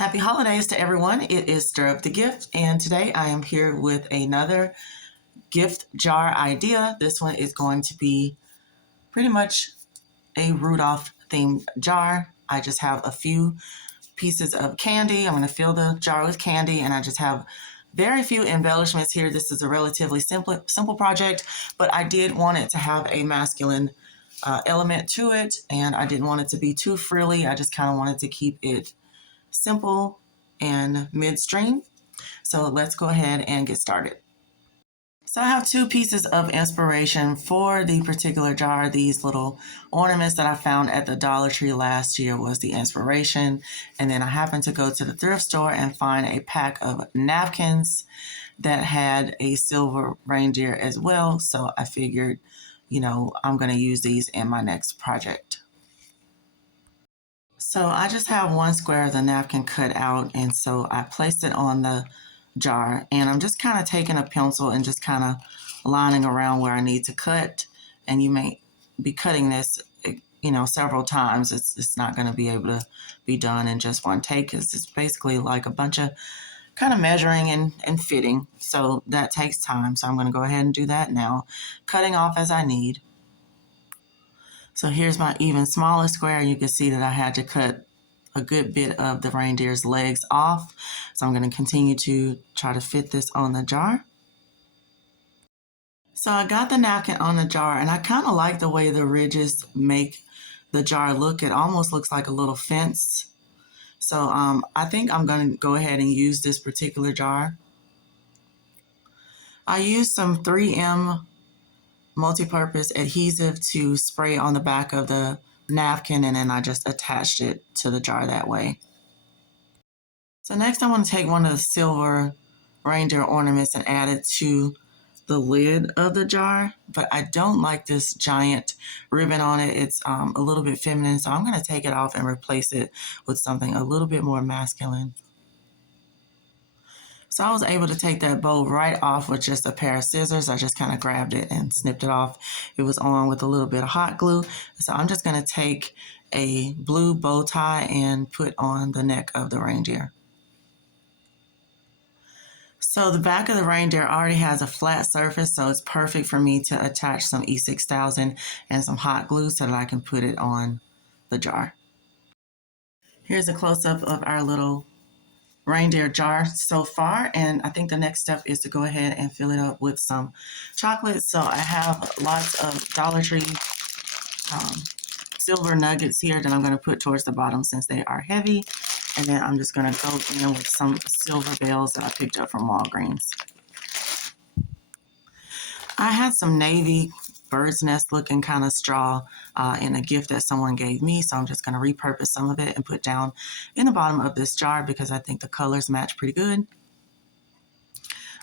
Happy holidays to everyone. It is Stir Up the Gift, and today I am here with another gift jar idea. This one is going to be pretty much a Rudolph themed jar. I just have a few pieces of candy. I'm going to fill the jar with candy, and I just have very few embellishments here. This is a relatively simple project, but I did want it to have a masculine element to it, and I didn't want it to be too frilly. I just kind of wanted to keep it simple and midstream. So let's go ahead and get started. So I have two pieces of inspiration for the particular jar. These little ornaments that I found at the Dollar Tree last year was the inspiration. And then I happened to go to the thrift store and find a pack of napkins that had a silver reindeer as well. So I figured, I'm going to use these in my next project. So I just have one square of the napkin cut out, and so I placed it on the jar, and I'm just kind of taking a pencil and just kind of lining around where I need to cut. And you may be cutting this, several times. It's not going to be able to be done in just one take, because it's basically like a bunch of kind of measuring and fitting. So that takes time. So I'm going to go ahead and do that now, cutting off as I need. So here's my even smaller square. You can see that I had to cut a good bit of the reindeer's legs off. So I'm going to continue to try to fit this on the jar. So I got the napkin on the jar, and I kind of like the way the ridges make the jar look. It almost looks like a little fence. So I think I'm going to go ahead and use this particular jar. I used some 3M multi-purpose adhesive to spray on the back of the napkin, and then I just attached it to the jar that way. So next I want to take one of the silver reindeer ornaments and add it to the lid of the jar, but I don't like this giant ribbon on it. It's a little bit feminine, so I'm going to take it off and replace it with something a little bit more masculine. So I was able to take that bow right off with just a pair of scissors. I just kind of grabbed it and snipped it off. It was on with a little bit of hot glue. So I'm just going to take a blue bow tie and put on the neck of the reindeer. So the back of the reindeer already has a flat surface, so it's perfect for me to attach some E6000 and some hot glue so that I can put it on the jar. Here's a close-up of our little reindeer jar so far, and I think the next step is to go ahead and fill it up with some chocolate. So I have lots of Dollar Tree silver nuggets here that I'm going to put towards the bottom since they are heavy, and then I'm just going to go in with some silver bells that I picked up from Walgreens. I had some navy bird's nest looking kind of straw in a gift that someone gave me, so I'm just going to repurpose some of it and put down in the bottom of this jar because I think the colors match pretty good.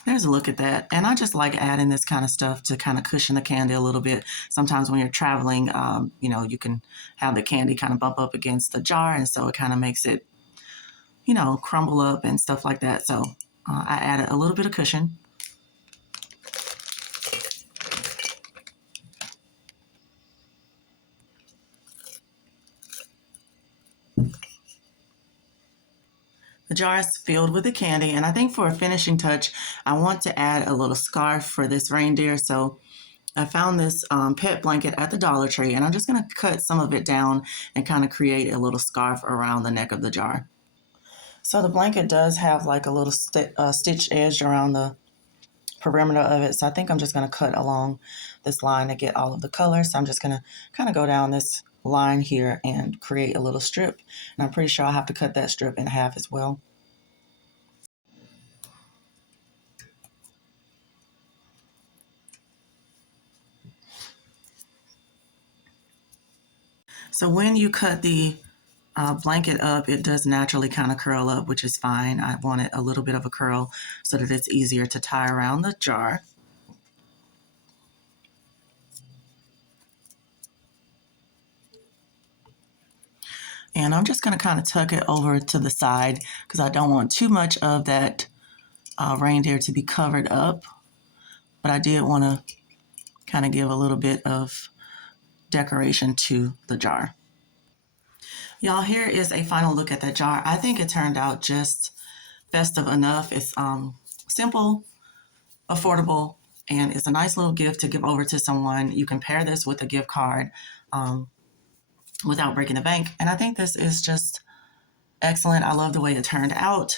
There's a look at that, and I just like adding this kind of stuff to kind of cushion the candy a little bit. Sometimes when you're traveling, you can have the candy kind of bump up against the jar, and so it kind of makes it, crumble up and stuff like that. So I added a little bit of cushion. The jar is filled with the candy, and I think for a finishing touch, I want to add a little scarf for this reindeer. So I found this pet blanket at the Dollar Tree, and I'm just going to cut some of it down and kind of create a little scarf around the neck of the jar. So the blanket does have like a little stitch edge around the perimeter of it. So I think I'm just going to cut along this line to get all of the colors. So I'm just going to kind of go down this line here and create a little strip. And I'm pretty sure I'll have to cut that strip in half as well. So when you cut the blanket up, it does naturally kind of curl up, which is fine. I wanted a little bit of a curl so that it's easier to tie around the jar. And I'm just going to kind of tuck it over to the side because I don't want too much of that reindeer to be covered up. But I did want to kind of give a little bit of decoration to the jar. Y'all, here is a final look at that jar. I think it turned out just festive enough. It's simple, affordable, and it's a nice little gift to give over to someone. You can pair this with a gift card um, without breaking the bank. And I think this is just excellent. I love the way it turned out.